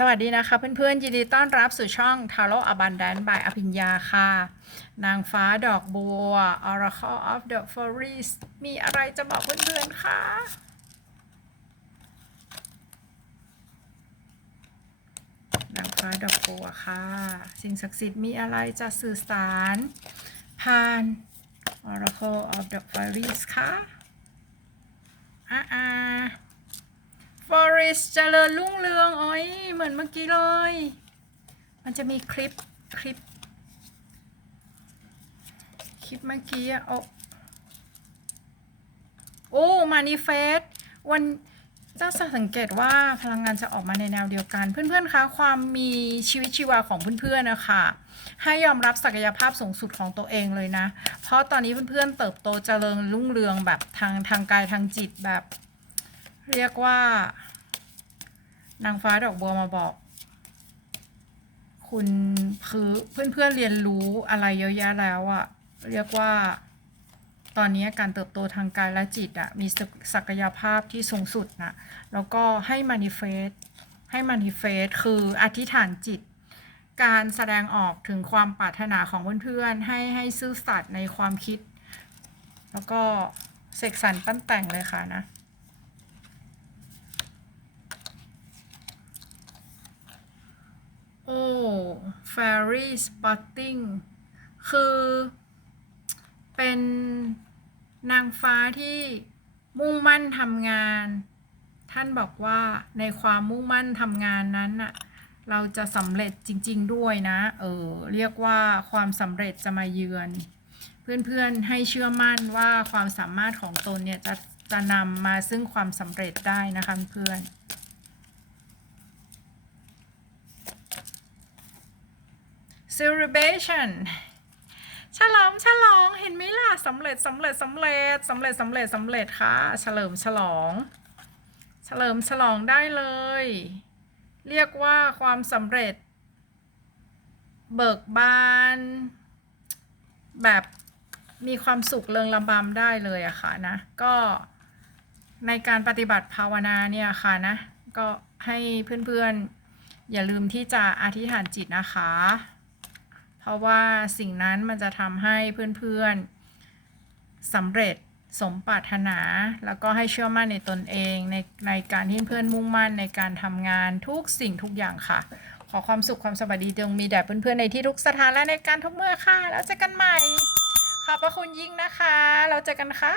สวัสดีนะคะเพื่อนๆยินดีต้อนรับสู่ช่อง Taro Abundant by อภิญญาค่ะ นางฟ้าดอกบัว Oracle of the Forest มีอะไรจะบอกเพื่อนๆคะนางฟ้าดอกบัวค่ะ สิ่งศักดิ์สิทธิ์มีอะไรจะสื่อสาร ผ่าน Oracle of the Forest ค่ะอ่าอ เจริญรุ่งเรืองอ้อยเหมือนเมื่อกี้เลย มันจะมีคลิปคลิป คลิปเมื่อกี้อะโอ้โอ้มานิเฟสวันเจ้าสังเกตว่าพลังงานจะออกมาในแนวเดียวกัน เพื่อนๆคะความมีชีวิตชีวาของเพื่อนๆนะคะให้ยอมรับศักยภาพสูงสุดของตัวเองเลยนะ เพราะตอนนี้เพื่อนๆเติบโตเจริญรุ่งเรืองแบบทางทางกายทางจิตแบบ เรียกว่า นางฟ้าดอกบัวมาบอก คุณคือเพื่อนๆเรียนรู้อะไรเยอะแยะแล้วอะเรียกว่าตอนนี้การเติบโตทางกายและจิตอะมีศักศักยภาพที่สูงสุดนะแล้วก็ให้มานิเฟสให้มานิเฟสคืออธิษฐานจิต การแสดงออกถึงความปรารถนาของเพื่อนๆให้ให้ซื่อสัตย์ในความคิด แล้วก็เสกสรรปั้นแต่งเลยค่ะนะ โอ้ fairy spotting คือ เป็นนางฟ้าที่มุ่งมั่นทำงาน ท่านบอกว่าในความมุ่งมั่นทำงานนั้นน่ะเราจะสำเร็จจริง ๆ ด้วยนะ เออ เรียกว่าความสำเร็จจะมาเยือน เพื่อนๆให้เชื่อมั่นว่าความสามารถของตนเนี่ยจะจะนำมาซึ่งความสำเร็จได้นะคะเพื่อน celebration ฉลองฉลองเห็นไหมล่ะสำเร็จสำเร็จสำเร็จสำเร็จสำเร็จสำเร็จค่ะ เฉลิมฉลอง เฉลิมฉลองได้เลย เรียกว่าความสำเร็จ เบิกบาน แบบมีความสุขเริงระบำได้เลยอะค่ะนะ ก็ในการปฏิบัติภาวนาเนี่ยค่ะนะ ก็ให้เพื่อนๆ อย่าลืมที่จะอธิษฐานจิตนะคะ ราะว่าสิ่งนั้นมันจะทำให้เพื่อนๆสำเร็จสมปรารถนา แล้วก็ให้เชื่อมั่นในตนเองในในการที่เพื่อนมุ่งมั่นในการทำงานทุกสิ่งทุกอย่างค่ะ ขอความสุขความสวัสดีจงมีแด่เพื่อนๆในที่ทุกสถานและในการทุกเมื่อค่ะ แล้วเจอกันใหม่ ขอบพระคุณยิ่งนะคะ แล้วเจอกันค่ะ